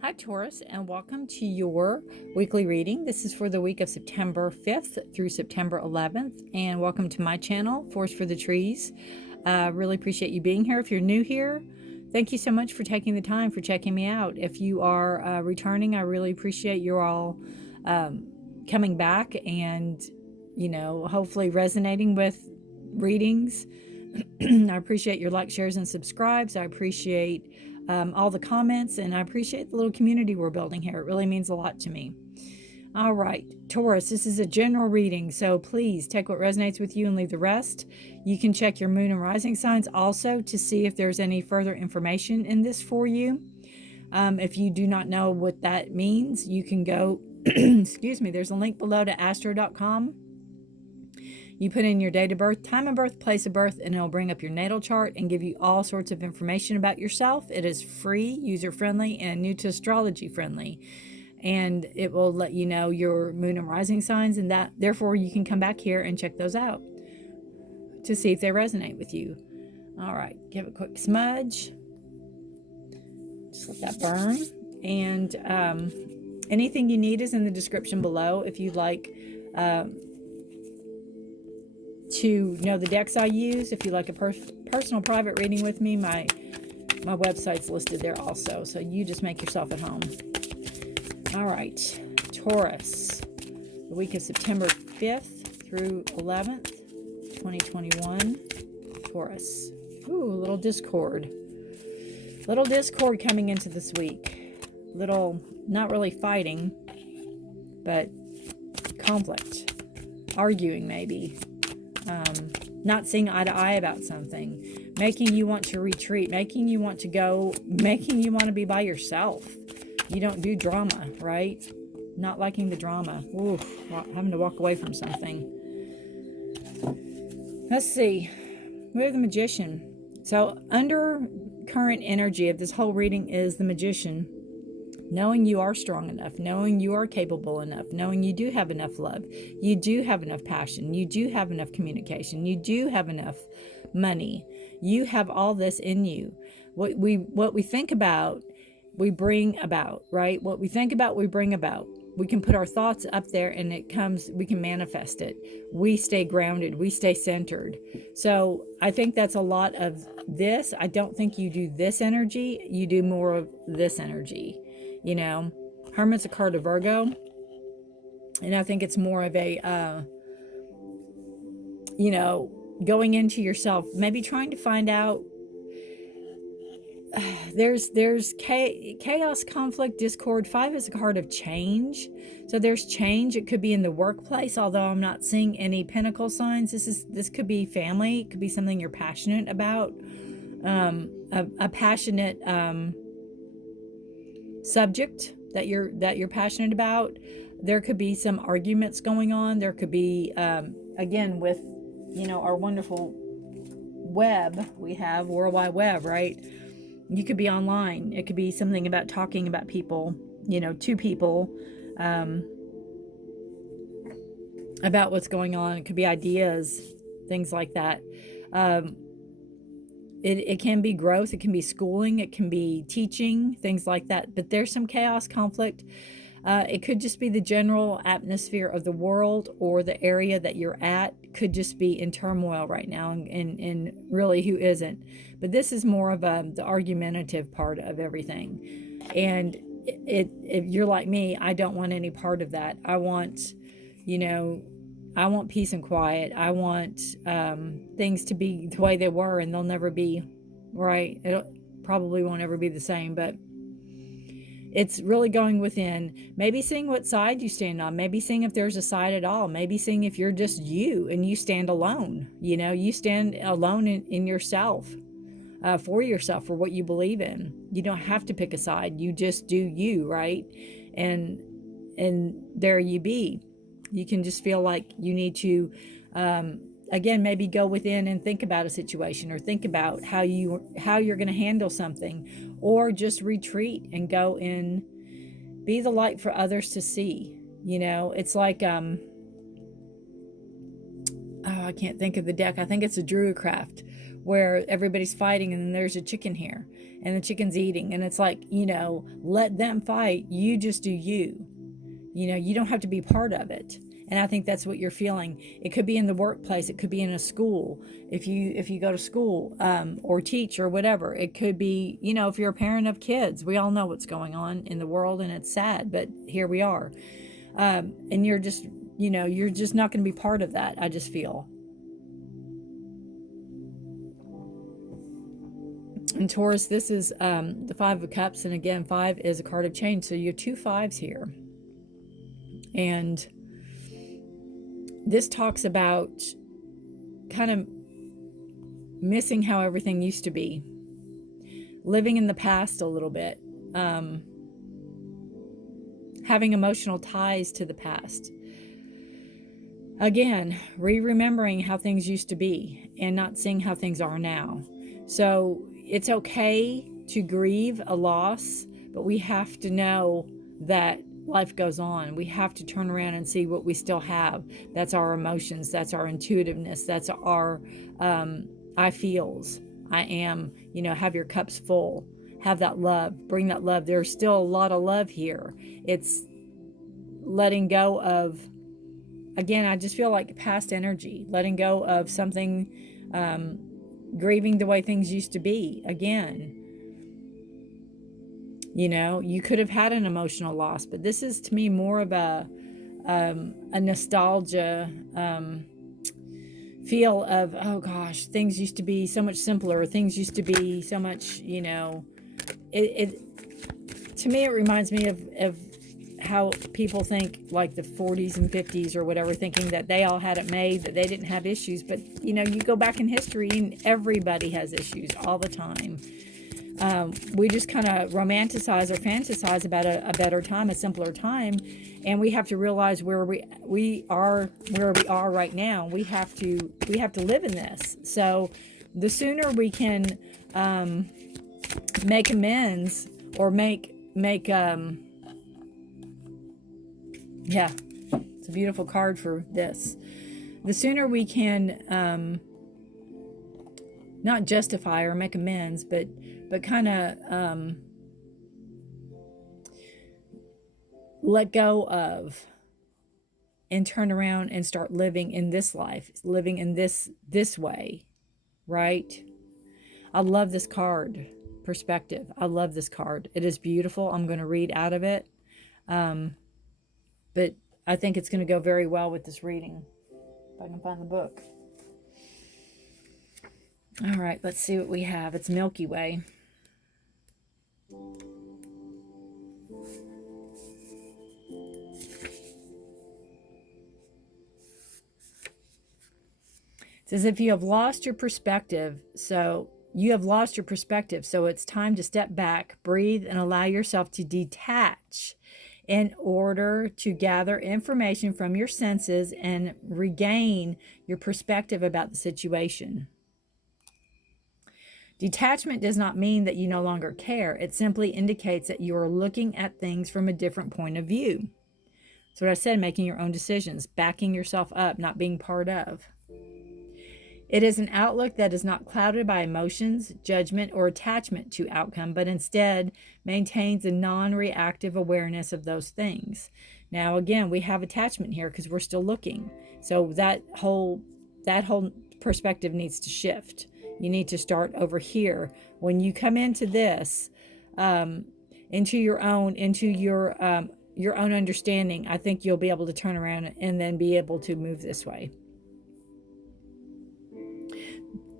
Hi, Taurus, and welcome to your weekly reading. This is for the week of September 5th through September 11th, and welcome to my channel, Forest for the Trees. Really appreciate you being here. If you're new here, thank you so much for taking the time for checking me out. If you are returning, I really appreciate you all coming back and, hopefully resonating with readings. I appreciate your likes, shares, and subscribes. I appreciate all the comments, and I appreciate the little community we're building here. It really means a lot to me. All right, Taurus, this is a general reading, so please take what resonates with you and leave the rest. You can check your moon and rising signs also to see if there's any further information in this for you. If you do not know what that means, you can go, excuse me, there's a link below to astro.com. You put in your date of birth, time of birth, place of birth, and it'll bring up your natal chart and give you all sorts of information about yourself. It is free, user-friendly, and new to astrology friendly. And it will let you know your moon and rising signs, and that therefore you can come back here and check those out to see if they resonate with you. All right, give it a quick smudge. Just let that burn. And anything you need is in the description below if you'd like to know the decks I use. If you like a personal private reading with me, my website's listed there also, so you just make yourself at home. All right, Taurus, the week of September 5th through 11th, 2021, Taurus. Ooh, a little discord coming into this week. Little, not really fighting, but conflict, arguing maybe. Not seeing eye to eye about something, making you want to retreat, making you want to go, making you want to be by yourself. You don't do drama, right? Not liking the drama. Ooh, having to walk away from something. Let's see. We have the Magician. So under current energy of this whole reading is the Magician. Knowing you are strong enough, knowing you are capable enough, knowing you do have enough love, you do have enough passion, you do have enough communication, you do have enough money, you have all this in you. What we think about, we bring about, right? What we think about, we bring about. We can put our thoughts up there and it comes, we can manifest it. We stay grounded, we stay centered. So I think that's a lot of this. I don't think you do this energy, you do more of this energy. You know, Hermit's a card of Virgo, and I think it's more of a, going into yourself, maybe trying to find out. There's chaos, conflict, discord. 5 is a card of change, so there's change. It could be in the workplace, although I'm not seeing any pentacle signs. This could be family. It could be something you're passionate about, a passionate subject that you're passionate about. There could be some arguments going on. There could be again with our wonderful web we have, World Wide Web, right? You could be online. It could be something about talking about people, to people, about what's going on. It could be ideas, things like that. It can be growth, it can be schooling, it can be teaching, things like that. But there's some chaos, conflict. It could just be the general atmosphere of the world, or the area that you're at could just be in turmoil right now, and really, who isn't? But this is more of the argumentative part of everything. And if you're like me, I don't want any part of that. I want peace and quiet. I want things to be the way they were, and they'll never be, right? It probably won't ever be the same, but it's really going within. Maybe seeing what side you stand on. Maybe seeing if there's a side at all. Maybe seeing if you're just you and you stand alone. You stand alone in yourself, for yourself, for what you believe in. You don't have to pick a side. You just do you, right? And there you be. You can just feel like you need to, again, maybe go within and think about a situation, or think about how you're going to handle something, or just retreat and go in, be the light for others to see. It's like, I can't think of the deck. I think it's a Druidcraft, where everybody's fighting and then there's a chicken here and the chicken's eating, and it's like, let them fight, you just do you. You don't have to be part of it. And I think that's what you're feeling. It could be in the workplace. It could be in a school. If you go to school or teach or whatever, it could be, if you're a parent of kids. We all know what's going on in the world, and it's sad, but here we are. And you're just not going to be part of that, I just feel. And Taurus, this is the Five of Cups. And again, 5 is a card of change. So you have 2 5s here. And this talks about kind of missing how everything used to be, living in the past a little bit, having emotional ties to the past. Again, remembering how things used to be and not seeing how things are now. So it's okay to grieve a loss, but we have to know that life goes on. We have to turn around and see what we still have. That's our emotions. That's our intuitiveness. That's our I feels. I am, have your cups full. Have that love. Bring that love. There's still a lot of love here. It's letting go of, again, I just feel like past energy. Letting go of something, grieving the way things used to be. Again, you could have had an emotional loss, but this is to me more of a nostalgia feel of, oh gosh, things used to be so much simpler. Things used to be so much, it to me, it reminds me of how people think like the 40s and 50s or whatever, thinking that they all had it made, that they didn't have issues. But, you go back in history and everybody has issues all the time. We just kind of romanticize or fantasize about a better time, a simpler time, and we have to realize where we are right now. We have to live in this. So the sooner we can make amends or make yeah, it's a beautiful card for this. The sooner we can not justify or make amends, but kind of let go of and turn around and start living in this life, living in this way, right? I love this card, perspective. I love this card. It is beautiful. I'm going to read out of it. But I think it's going to go very well with this reading, if I can find the book. All right, let's see what we have. It's Milky Way. It's as if you have lost your perspective. So it's time to step back, breathe, and allow yourself to detach in order to gather information from your senses and regain your perspective about the situation. Detachment does not mean that you no longer care. It simply indicates that you are looking at things from a different point of view. That's what I said, making your own decisions, backing yourself up, not being part of. It is an outlook that is not clouded by emotions, judgment, or attachment to outcome, but instead maintains a non-reactive awareness of those things. Now, again, we have attachment here because we're still looking. So that whole perspective needs to shift. You need to start over here. When you come into this, into your own understanding, I think you'll be able to turn around and then be able to move this way.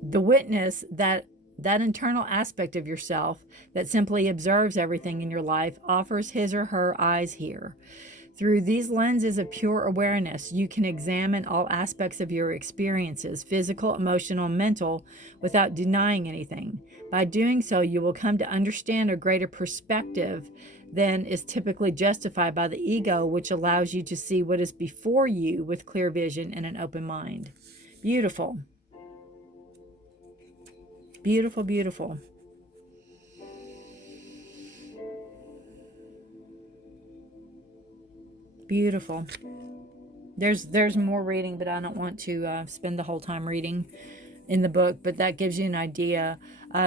The witness, that internal aspect of yourself that simply observes everything in your life, offers his or her eyes here. Through these lenses of pure awareness, you can examine all aspects of your experiences, physical, emotional, and mental, without denying anything. By doing so, you will come to understand a greater perspective than is typically justified by the ego, which allows you to see what is before you with clear vision and an open mind. Beautiful. Beautiful, beautiful. Beautiful. There's more reading, but I don't want to spend the whole time reading. in the book, but that gives you an idea.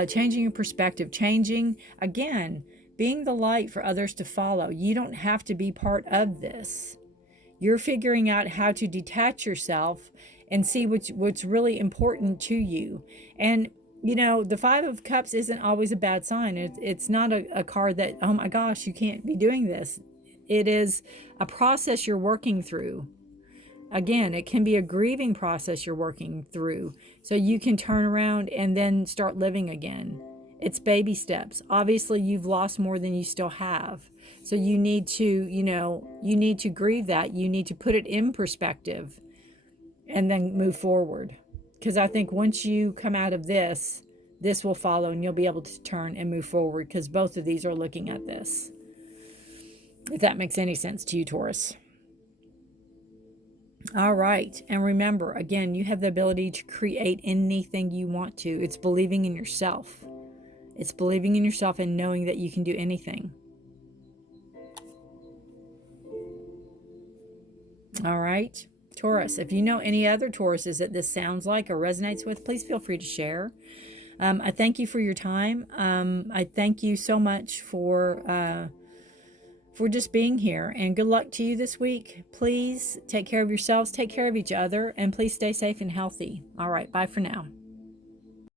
Changing your perspective, changing, again, being the light for others to follow. You don't have to be part of this. You're figuring out how to detach yourself and see what's really important to you. And, you know, the Five of Cups isn't always a bad sign. It's not a card that, oh my gosh, you can't be doing this. It is a process you're working through. Again, it can be a grieving process you're working through, so you can turn around and then start living again. It's baby steps. Obviously, you've lost more than you still have. So you need to, you know, you need to grieve that. You need to put it in perspective and then move forward. Because I think once you come out of this, this will follow and you'll be able to turn and move forward, because both of these are looking at this. If that makes any sense to you, Taurus. All right. And remember, again, you have the ability to create anything you want to. It's believing in yourself. It's believing in yourself and knowing that you can do anything. All right. Taurus, if you know any other Tauruses that this sounds like or resonates with, please feel free to share. I thank you for your time. I thank you so much for just being here, and good luck to you this week. Please take care of yourselves, take care of each other, and please stay safe and healthy. All right, bye for now.